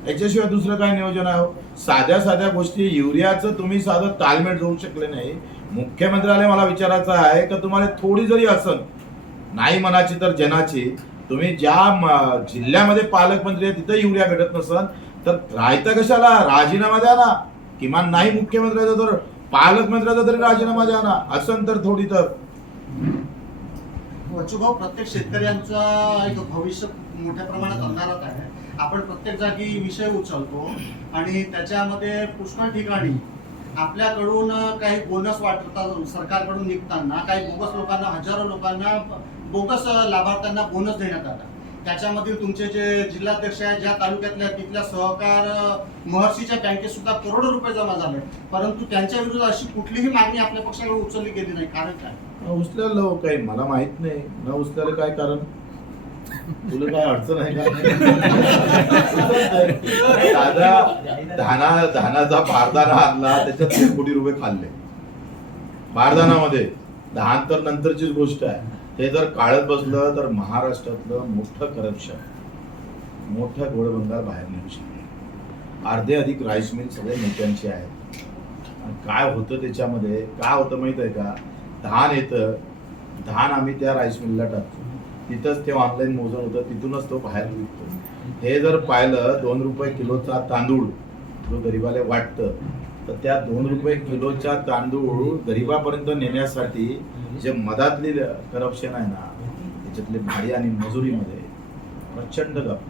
याच्याशिवाय दुसरं काय नियोजन आहे? साध्या गोष्टी, युरियाचं तुम्ही साधं तालमेल जोडू शकले नाही. मुख्यमंत्र्याला मला विचारायचं आहे का, तुम्हाला थोडी जरी असन, नाही मनाची तर जनाची, तुम्ही ज्या जिल्ह्यामध्ये पालकमंत्री आहे तिथं युरिया भेटत नसन तर राहता कशाला? राजीनामा द्या ना. किमान नाही मुख्यमंत्र्याचा तर पालकमंत्र्याचा तरी राजीनामा द्या ना. असन तर थोडी तर. बच्चूभाऊ, प्रत्येक शेतकऱ्यांचा एक भविष्य मोठ्या प्रमाणात अंधारात आहे. आपण प्रत्येक जागी विषय उचलतो आणि त्याच्यामध्ये पुष्कळ ठिकाणी आपल्याकडून काही बोनस वाटतात सरकारकडून निघताना, काही बोगस लोकांना, हजारो लोकांना, बोगस लाभार्थ्यांना बोनस देण्यात आला. त्याच्यामध्ये तुमचे जे जिल्हाध्यक्ष आहेत, ज्या तालुक्यातल्या तिथल्या सहकार महर्षीच्या बँकेत सुद्धा करोडो रुपये जमा झाले, परंतु त्यांच्या विरुद्ध अशी कुठलीही मागणी आपल्या पक्षाकडे उचलली गेली नाही. कारण काय? उचलेलं काही मला माहित नाही. न उचल्याला काय कारण? तुला काय अडचण आहे का? साधा धानाचा बारदाना आणला, त्याच्यात 3 कोटी रुपये खाल्ले बारदानामध्ये. धान तर नंतरचीच गोष्ट आहे. ते जर काढत बसलं तर महाराष्ट्रातलं मोठं करप्शन, मोठं घोडबंगाल बाहेर निघू शकते. अर्धे अधिक राईस मिल सगळे नेत्यांचे आहेत. आणि काय होतं त्याच्यामध्ये, काय होतं माहित आहे का? धान येतं, धान आम्ही त्या राईस मिलला टाकतो, तिथंच ते ऑनलाईन मोजून होतं, तिथूनच तो बाहेर विकतो. हे जर पाहिलं, 2 रुपये किलोचा तांदूळ जो गरीबाला वाटतं, तर त्या 2 रुपये किलोच्या तांदूळ गरीबापर्यंत नेण्यासाठी जे मधातली करप्शन आहे ना, त्याच्यातले भाडी आणि मजुरीमध्ये प्रचंड गप.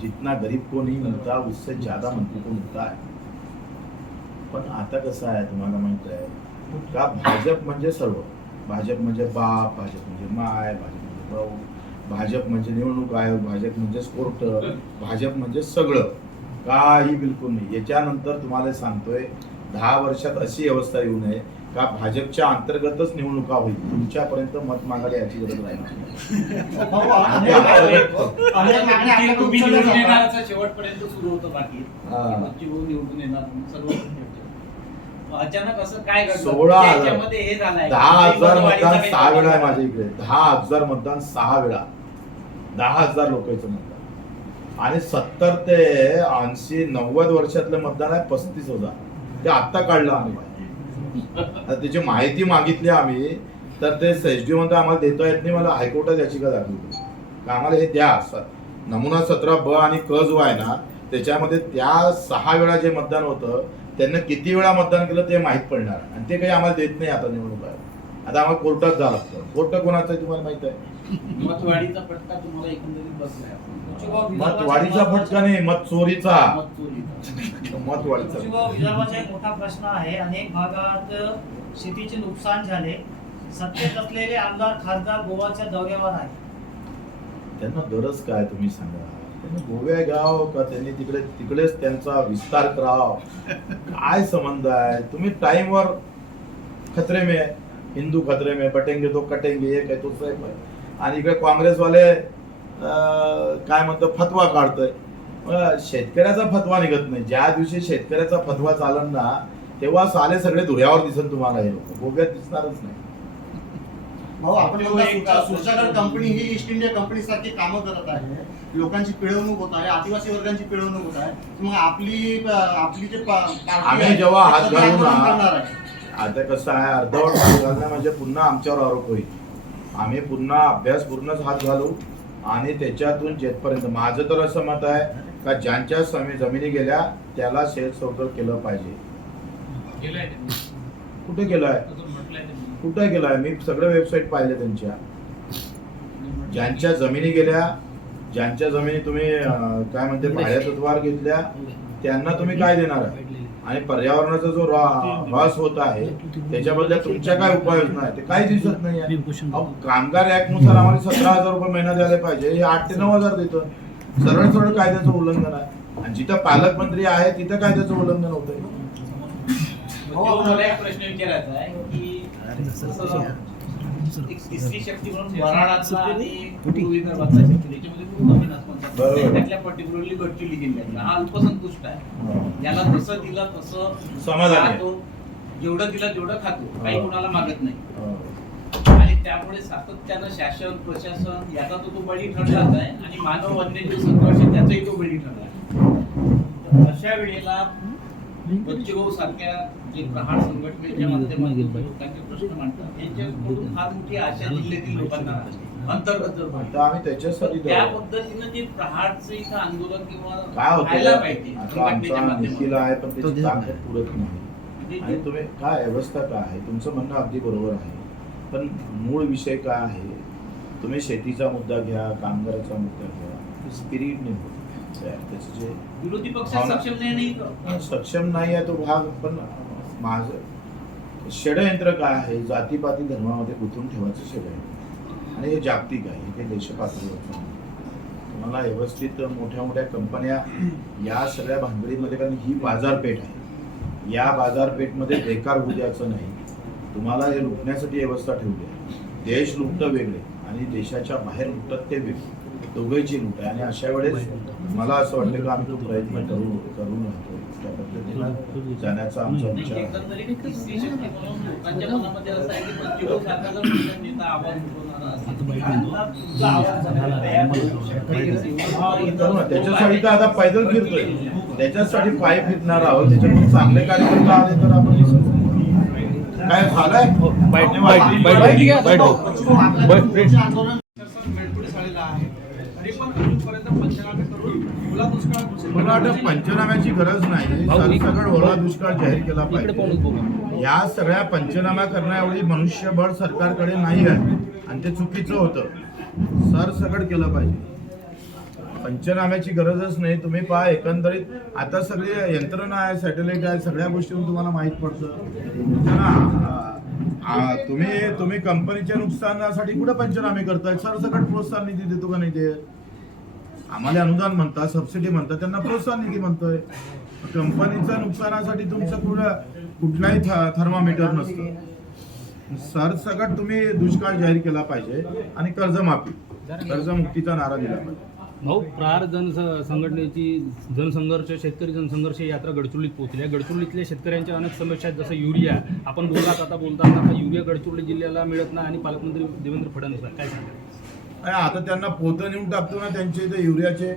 जितना गरीब को नहीं मिलता उससे ज्यादा मंत्री को मिलता है. पण आता कसं आहे तुम्हाला माहित आहे का, भाजप म्हणजे सर्व. भाजप म्हणजे बाप, भाजप म्हणजे माय, भाजप म्हणजे भाऊ, भाजप म्हणजे निवडणूक आयोग, भाजप म्हणजे कोर्ट, भाजप म्हणजे सगळं. काही बिलकुल नाही. याच्यानंतर तुम्हाला सांगतोय 10 वर्षात अशी व्यवस्था येऊ नये का भाजपच्या अंतर्गतच निवडणुका होईल. तुमच्यापर्यंत मत मागायला याची गरज राहणार. तुम्ही निवडून येणारचा शेवटपर्यंत सुरू होतं. बाकी बच्चूभाऊ निवडून येणार सर्व. अचानक असं काय घडलं? 16,000 त्याच्यामध्ये हे झालंय 10,000 मतदान 6 वेळा आहे माझ्या इकडे. 10,000 मतदान 6 वेळा, 10,000 लोकांचं मतदान. आणि 70 ते 80 90 वर्षातलं मतदान आहे 35,000. ते आत्ता काढलं आम्ही. त्याची माहिती मागितली आम्ही, तर ते एसडी म्हणतो आम्हाला देता येत नाही. मला हायकोर्टात याचिका दाखल केली का आम्हाला हे द्या. नमुना 17 ब आणि क जो आहे ना त्याच्यामध्ये त्या 6 वेळा जे मतदान होतं त्यांना किती वेळा मतदान केलं ते माहीत पडणार आणि ते काही आम्हाला देत नाही आता निवडणूक आहे. आता आम्हाला कोर्टात जावं लागतं. कोर्ट कोणाचं आहे तुम्हाला माहित आहे? मतवाढीचा फटका तुम्हाला एकंदरीत बसलाय. मतवाढीचा फटका नाही, मत चोरीचा. मतचोरीचा. मतवाढीचा विदर्भाचा एक मोठा प्रश्न आहे. अनेक भागात शेतीचे नुकसान झाले. सत्तेत असलेले आमदार खासदार गोवाच्या दौऱ्यावर आहे. त्यांना गरज काय तुम्ही सांगा. त्यांनी गोव्या घ्याव का त्यांनी तिकडेच त्यांचा विस्तार कराव, काय संबंध आहे. तुम्ही टाइमवर खतरे में हिंदू खतरे में बटेंगे तो कटेंगे एक आहे तो साहेब आहे. आणि इकडे काँग्रेसवाले काय म्हणतो फतवा काढतोय. शेतकऱ्याचा फतवा निघत नाही. ज्या दिवशी शेतकऱ्याचा फतवा चालन ना तेव्हा साले सगळे धुळ्यावर दिसन तुम्हाला. हे लोक गोव्यात दिसणारच नाही. भाऊ आपण सुरजागड कंपनी ही ईस्ट इंडिया कंपनी सारखी कामं करत आहे. लोकांची पिळवणूक होत आहे, आदिवासी वर्गांची पिळवणूक होत आहे. मग आपली जे पार्टी आम्ही जेव्हा हात घालू ना, करणार आहे. आता कसं आहे अर्धवट हात घालणं म्हणजे पुन्हा आमच्यावर आरोप होईल. आम्ही पुन्हा अभ्यासपूर्णच हात घालू आणि त्याच्यातून जेथपर्यंत माझं तर असं मत आहे का ज्यांच्या जमिनी गेल्या त्याला शेत सौदर केलं पाहिजे. केलंय त्यांनी. कुठे केलं आहे? असं म्हटलंय त्यांनी. कुठे केलं आहे? मी सगळे वेबसाईट पाहिले त्यांच्या. ज्यांच्या जमिनी गेल्या, ज्यांच्या जमिनी तुम्ही काय म्हणते भाड्या तत्वावर घेतल्या त्यांना तुम्ही काय देणार आहे? आणि पर्यावरणाचा जो ऱ्हास होत आहे त्याच्याबद्दल तुमच्या काय उपाययोजना आहे ते काही दिसत नाही आहे. कामगार ऍक्ट नुसार आम्हाला 17,000 रुपये महिना द्यायला पाहिजे, हे 8 ते 9,000 देतं. सरळ सरळ कायद्याचं उल्लंघन आहे. आणि जिथं पालकमंत्री आहे तिथं कायद्याचं उल्लंघन होतंय. मला एक प्रश्न विचारायचा आहे की एक तिसरी शक्ती म्हणून वराडातला आणि पूर्व विदर्भातला शक्ती त्याच्यामध्ये खूप कमी नसतात. बरोबर. त्यातल्या पर्टिक्युलरली गडचिरोली जिल्ह्यातला हा अल्पसंतुष्ट आहे. याला जसं दिलं तसं समाधानी आहे. खातो. जेवढं दिलं तेवढं खातो, काही कुणाला मागत नाही. हो. आणि त्यामुळे सातत्यानं शासन प्रशासन याचा तो बळी ठरलाच आहे आणि मानव वन्यजीव संघर्ष त्याचाही तो बळी ठरला. अशा वेळेला बच्चूभाऊ सारख्या जे प्रहार संघटनेच्या माध्यमातून लोकांचे प्रश्न मांडतात यांच्याकडून फार मोठी आशा जिल्ह्यातील लोकांना अंतर्गत जर आता पाहिजे. आम्ही त्याच्यासाठी त्या पद्धतीनं जे प्रहारचं इथं आंदोलन किंवा काय व्हायला होतं पाहिजे आता संघटनेच्या आमचा निखिल माध्यमातून. आहे पण त्याची ताकद पुरत नाही. आणि तुम्ही काय अवस्था काय आहे तुमचं म्हणणं अगदी बरोबर आहे. पण मूळ विषय काय आहे, तुम्ही शेतीचा मुद्दा घ्या, कामगाराचा मुद्दा घ्या, स्पिरिट नाही होत. त्याचे जे विरोधी पक्ष सक्षम नाही सक्षम नाही आहे तो भाग. पण माझं षडयंत्र काय आहे, जातीपाती धर्मामध्ये गुंतवून ठेवायचं षडयंत्र. आणि हे जागतिक आहे, हे देशपातळीवर तुम्हाला व्यवस्थित मोठ्या मोठ्या कंपन्या या सगळ्या भानगडीमध्ये, कारण ही बाजारपेठ आहे, या बाजारपेठमध्ये बेकार होऊ द्यायचं नाही. तुम्हाला हे लुटण्यासाठी व्यवस्था ठेवली आहे. देश लुटतं वेगळे आणि देशाच्या बाहेर लुटतात ते वेगळे, दोघांची लूट आहे. आणि अशा वेळेस मला असं वाटतं की आम्ही तो प्रयत्न करून राहतो. त्या पद्धतीनं जाण्याचा आमचा विचार आहे. एकंदरीत तिसरी शक्ती म्हणून लोकांच्या मनामध्ये असं आहे की बच्चूभाऊ सारखा जर नेता आवाज उठवणारा असेल तर तुमचा आवाज झालेला तयार होतो. त्याच्यासाठी तर आता पैदल फिरतोय, त्याच्यासाठी पाय फिरणार आहोत. त्याच्यामुळे चांगले कार्यकर्ते आले तर आपण काय झालंय आंदोलन मला वाटतं पंचनाम्याची गरज नाही. सरसकट ओला दुष्काळ जाहीर केला पाहिजे. या सगळ्या पंचनामा करण्या एवढी मनुष्यबळ सरकारकडे नाही आहे आणि ते चुकीचं होतं. सरसकट केलं पाहिजे. पंचनाम्याची गरजच नाही. तुम्ही पहा एकंदरीत आता सगळी यंत्रणा आहे, सॅटेलाइट आहे, सगळ्या गोष्टीतून तुम्हाला माहीत पडतं. तुम्ही कंपनीच्या नुकसानासाठी कुठे पंचनामे करताय? सरसकट प्रोत्साहन निधी देतो का नाही देत? आम्हाला अनुदान म्हणतात, सबसिडी म्हणतात, त्यांना प्रोत्साहन निधी म्हणतोय. कंपनीच्या नुकसानासाठी तुमचं कुठलाही थर्मामीटर नसतं. सरसकट तुम्ही दुष्काळ जाहीर केला पाहिजे आणि कर्जमुक्तीचा नारा दिला पाहिजे. भाऊ, प्रहार संघटनेची जनसंघर्ष शेतकरी जनसंघर्ष यात्रा गडचिरोलीत पोहोचली आहे. गडचिरोलीतल्या शेतकऱ्यांच्या अनेक समस्या आहेत, जसं युरिया आपण बोललात, आता बोलताना युरिया गडचिरोली जिल्ह्याला मिळत नाही आणि पालकमंत्री देवेंद्र फडणवीस काय सांगतात? आता त्यांना पोतं नेऊन टाकतो ना त्यांचे इथे युरियाचे.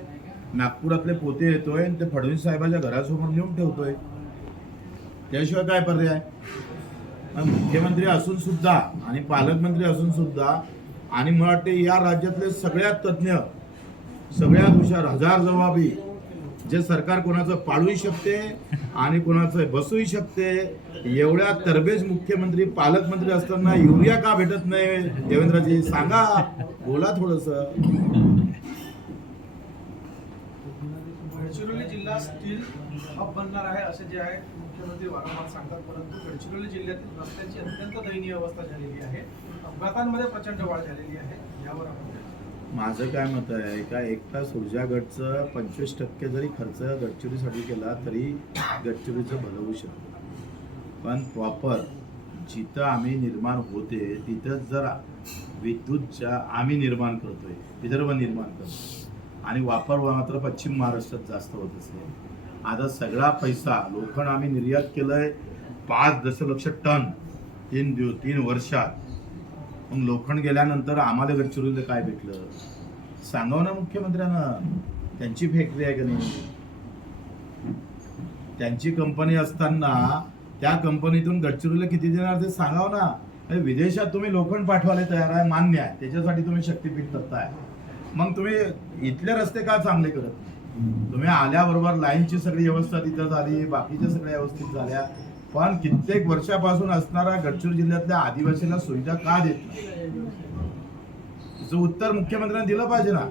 नागपुरातले पोते येतोय आणि ते फडणवीस साहेबांच्या घरासमोर नेऊन ठेवतोय. त्याशिवाय काय पर्याय? मुख्यमंत्री असून सुद्धा आणि पालकमंत्री असून सुद्धा आणि मला वाटते या राज्यातले सगळ्यात तज्ज्ञ सगळ्यात हुशार, हजार जबाबी, जे सरकार कोणाचं पाडूही शकते आणि कोणाचं बसूही शकते, एवढ्या तरबेज मुख्यमंत्री पालकमंत्री असताना युरिया का भेटत नाही? देवेंद्रजी सांगा, बोला थोडंसं. गडचिरोली जिल्हा स्टील हब बनणार आहे असे जे आहे मुख्यमंत्री वारंवार सांगतात, परंतु गडचिरोली जिल्ह्यातील रस्त्यांची अत्यंत दयनीय अवस्था झालेली आहे. अपघातांमध्ये प्रचंड वाढ झालेली आहे. यावर आपण माझं काय मत आहे का एकटा ऊर्जा गटचं 25% जरी खर्च गडचिरोलीसाठी केला तरी गडचिरोलीचं भलं होऊ शकतं. पण प्रॉपर जिथं आम्ही निर्माण होते तिथंच जर विद्युतच्या आम्ही निर्माण करतोय, विदर्भ निर्माण करतो आणि वापर मात्र पश्चिम महाराष्ट्रात जास्त होत असेल. आता सगळा पैसा लोखंड आम्ही निर्यात केलंय 5 दशलक्ष टन 3 वर्षात. मग लोखंड गेल्यानंतर आम्हाला गडचिरोलीला काय भेटलं सांगावं ना मुख्यमंत्र्यांना. त्यांची फॅक्टरी आहे का नाही? त्यांची कंपनी असताना त्या कंपनीतून गडचिरोलीला किती देणार ते सांगावं ना. विदेशात तुम्ही लोखंड पाठवायला तयार आहे, मान्य आहे, त्याच्यासाठी तुम्ही शक्तीपीठ करताय. मग तुम्ही इथले रस्ते का चांगले करत नाही? तुम्ही आल्याबरोबर लाईनची सगळी व्यवस्था तिथं झाली, बाकीच्या सगळ्या व्यवस्थित झाल्या, पण कित्येक वर्षापासून असणारा गडचिरोली जिल्ह्यातल्या आदिवासींना सुविधा का देत नाही? त्याचं उत्तर मुख्यमंत्र्यांनी दिलं पाहिजे ना.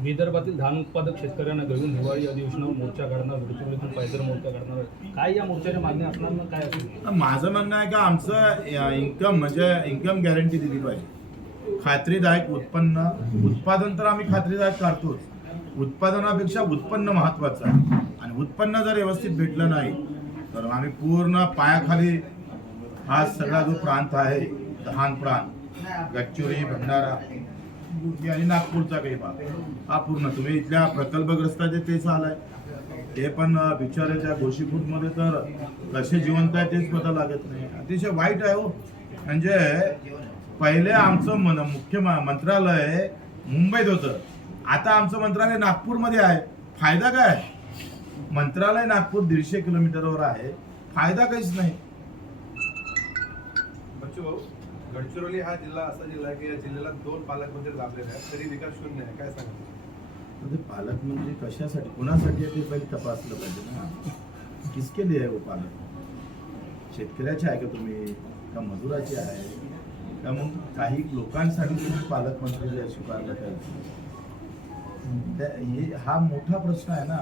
विदर्भातील धान उत्पादक शेतकऱ्यांना घेऊन हिवाळी अधिवेशनावर मोर्चा काढणार, गडचिरोलीतून पायदळ मोर्चा काढणार. काय या मोर्चाच्या मागण्या असणार ना, काय असेल? माझं म्हणणं आहे का आमचं इन्कम म्हणजे इन्कम गॅरंटी दिली पाहिजे. खात्रीदायक उत्पादन तर आम्ही खात्रीदायक काढतोच. उत्पादनापेक्षा उत्पन्न महत्वाचं आहे आणि उत्पन्न जर व्यवस्थित भेटलं नाही तर आम्ही पूर्ण पायाखाली हा सगळा जो प्रांत आहे धान प्रांत गडचिरोली, भंडारा आणि नागपूरचा काही भाग हा पूर्ण तुम्ही इथल्या प्रकल्पग्रस्ताचे ते चालय ते पण बिचारे त्या गोशीपूरमध्ये तर कसे जिवंत आहे तेच पता लागत नाही. अतिशय वाईट आहे हो. म्हणजे पहिले आमचं मुख्य मंत्रालय मुंबईत होतं, आता आमचं मंत्रालय नागपूरमध्ये आहे. फायदा काय? मंत्रालय नागपूर 150 किलोमीटरवर आहे, फायदा काहीच नाही. बच्चू भाऊ, गडचिरोली हा जिल्हा असा जिल्हा आहे की या जिल्ह्याला 2 पालकमंत्री लाभलेले आहेत, तरी विकास शून्य आहे. काय सांगा? ते पालकमंत्री कशासाठी कुणासाठी आहे ते पहिले तपासलं पाहिजे ना. किसके लिए आहे वो पालक? शेतकऱ्याचे आहे का तुम्ही, का मजुराचे आहे का मग काही लोकांसाठी तुम्ही पालकमंत्री स्वीकारलं पाहिजे? हा मोठा प्रश्न आहे ना.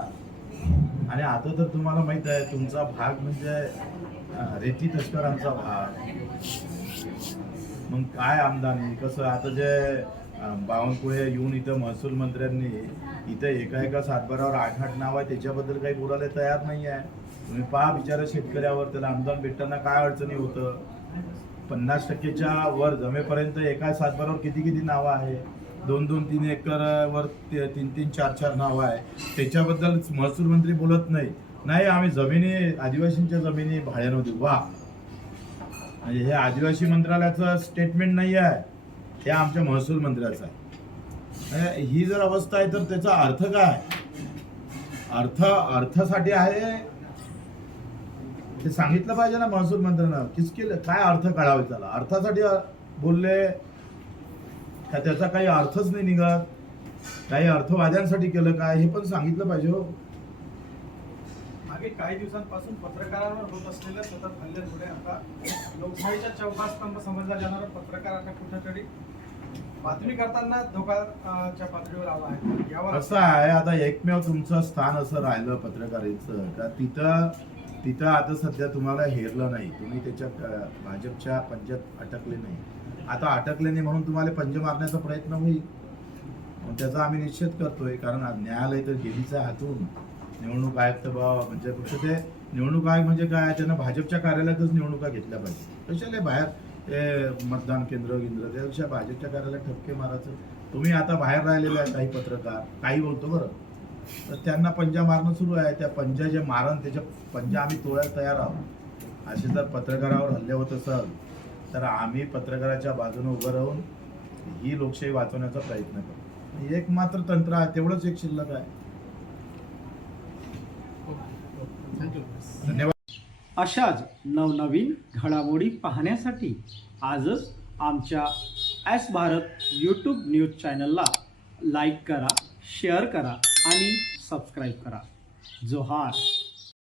आणि आता तर तुम्हाला माहित आहे तुमचा भाग म्हणजे रेती तस्करांचा भाग. मग काय आमदानी कसं आता जे बावनकुळे येऊन इथं महसूल मंत्र्यांनी इथं एका सातबारावर 8 नाव आहे त्याच्याबद्दल काही बोलायला तयार नाही आहे. तुम्ही पहा बिचारा शेतकऱ्यावर त्याला अनुदान भेटताना काय अडचणी होतं. 50%च्या वर जमेपर्यंत एका सातबारावर किती नावं आहे. 2-2, 3 एकर वर 3-3, 4-4 नावं आहे. त्याच्याबद्दल महसूल मंत्री बोलत नाही. आम्ही जमिनी आदिवासींच्या जमिनी भाड्यानं देऊ. वा, म्हणजे हे आदिवासी मंत्रालयाचं स्टेटमेंट नाही आहे, हे आमच्या महसूल मंत्र्याचं आहे. ही जर अवस्था आहे तर त्याचा अर्थ काय? अर्थासाठी आहे ते सांगितलं पाहिजे ना महसूल मंत्र्यांना. किसके काय अर्थ काढावे त्याला? अर्थासाठी बोलले का त्याचा काही अर्थच नाही निघत? काही अर्थवाद्यांसाठी केलं काय हे पण सांगितलं पाहिजे हो. मागे काही दिवसांपासून पत्रकारांवर होत असलेल्या सतत हल्ल्यामुळे आता लोकशाहीच्या चौथा स्तंभ समजला जाणारा पत्रकार आता कुठेतरी बातमी करताना धोकाच्या पातळीवर आला आहे. यावर असं आहे आता एकमेव तुमचं स्थान असं राहिलं पत्रकारीचं का तिथं आता सध्या तुम्हाला हेरलं नाही. तुम्ही त्याच्या भाजपच्या पंजात अटकले नाही. आता अटकले नाही म्हणून तुम्हाला पंज मारण्याचा प्रयत्न होईल. त्याचा आम्ही निश्चित करतोय कारण न्यायालय तर गेलीच आहे हातून. निवडणूक आयुक्त म्हणजे फक्त ते निवडणूक आयोग म्हणजे काय, त्यांना भाजपच्या कार्यालयातच निवडणुका घेतल्या पाहिजे. कशाला बाहेर ते मतदान केंद्र त्यापेक्षा भाजपच्या कार्यालयात ठपके मारायचं. तुम्ही आता बाहेर राहिलेले आहे काही पत्रकार काही बोलतो बरं, तर त्यांना पंजा मारणं सुरू आहे. त्या पंजा जे मारण त्याच्या पंजा आम्ही तोडायला तयार आहोत. असे जर पत्रकारावर हल्ले होत असेल तर आम्ही पत्रकाराच्या बाजूने उभं राहून ही लोकशाही वाचवण्याचा प्रयत्न करू. एक मात्र तंत्र आहे, तेवढंच एक शिल्लक आहे. धन्यवाद. अशाच नवनवीन घडामोडी पाहण्यासाठी आजच आमच्या एस भारत यूट्यूब न्यूज चॅनलला लाईक करा, शेअर करा आणि सबस्क्राईब करा. जोहार.